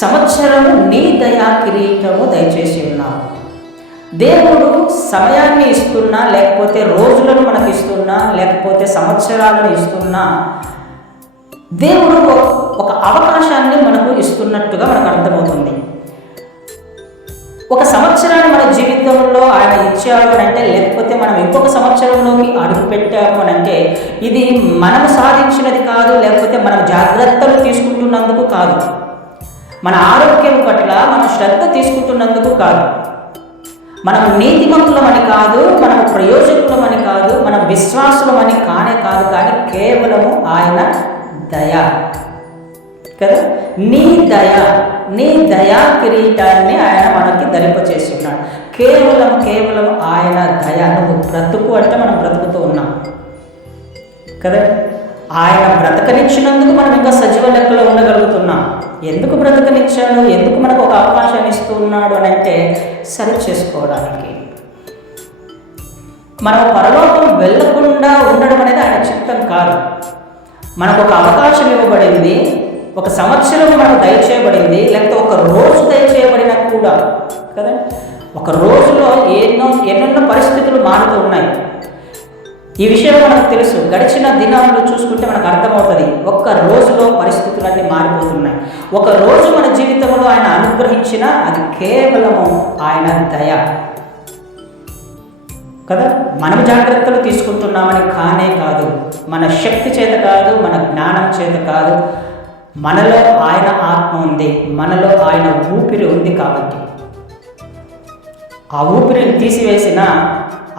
సంవత్సరము నీ దయా కిరీటము దయచేసి ఉన్నావు దేవుడు సమయాన్ని ఇస్తున్నా లేకపోతే రోజులను మనకు ఇస్తున్నా లేకపోతే సంవత్సరాలను ఇస్తున్నా దేవుడు ఒక అవకాశాన్ని మనకు ఇస్తున్నట్టుగా మనకు అర్థమవుతుంది. ఒక సంవత్సరాన్ని మన జీవితంలో ఆయన ఇచ్చాడు అని అంటే లేకపోతే మనం ఇంకొక సంవత్సరంలోకి అడుగు పెట్టాము అని అంటే ఇది మనం సాధించినది కాదు లేకపోతే మనం జాగ్రత్తలు తీసుకుంటున్నందుకు కాదు. మన ఆరోగ్యం పట్ల మనం శ్రద్ధ తీసుకుంటున్నందుకు కాదు. మనం నీతిమంతులమని కాదు మనం ప్రయోజకులమని కాదు మనం విశ్వాసులమని కానే కాదు కానీ కేవలము ఆయన దయ. కదా? నీ దయ నీ దయా కిరీటాన్ని ఆయన మనకి ధరింపచేసి ఉన్నాడు కేవలం కేవలం ఆయన దయ నువ్వు బ్రతుకు అంటే మనం బ్రతుకుతూ ఉన్నాం. కదా? ఆయన బ్రతకనిచ్చినందుకు బ్రతకనిచ్చాడు ఎందుకు మనకు ఒక అవకాశం ఇస్తున్నాడు అని అంటే సరి చేసుకోవడానికి. మనం పరలోకం వెళ్ళకుండా ఉండడం అనేది ఆయన చిత్తం కాదు. మనకు ఒక అవకాశం ఇవ్వబడింది ఒక సంవత్సరం మనకు దయచేయబడింది లేకపోతే ఒక రోజు దయచేయబడినా కూడా కదా? ఒక రోజులో ఎన్నో ఎన్నెన్నో పరిస్థితులు మారుతూ ఈ విషయం మనకు తెలుసు. గడిచిన దినాలను చూసుకుంటే మనకు అర్థమవుతుంది. ఒక్క రోజులో పరిస్థితులన్నీ మారిపోతున్నాయి. ఒక రోజు మన జీవితంలో ఆయన అనుగ్రహించిన అది కేవలము ఆయన దయ. కదా? మనం జాగ్రత్తలు తీసుకుంటున్నామని కానే కాదు. మన శక్తి చేత కాదు మన జ్ఞానం చేత కాదు. మనలో ఆయన ఆత్మ ఉంది. మనలో ఆయన ఊపిరి ఉంది కాబట్టి. ఆ ఊపిరిని తీసివేసిన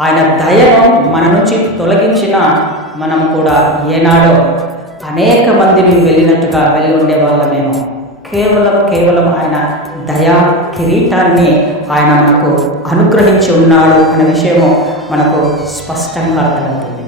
ఆయన దయను మన నుంచి తొలగించిన మనం కూడా ఏనాడో అనేక మందిని వెళ్ళినట్టుగా వెళ్ళి ఉండేవాళ్ళమేమో కేవలం కేవలం ఆయన దయా కిరీటాన్ని ఆయన మనకు అనుగ్రహించి ఉన్నాడు అనే విషయము మనకు స్పష్టంగా అర్థమవుతుంది.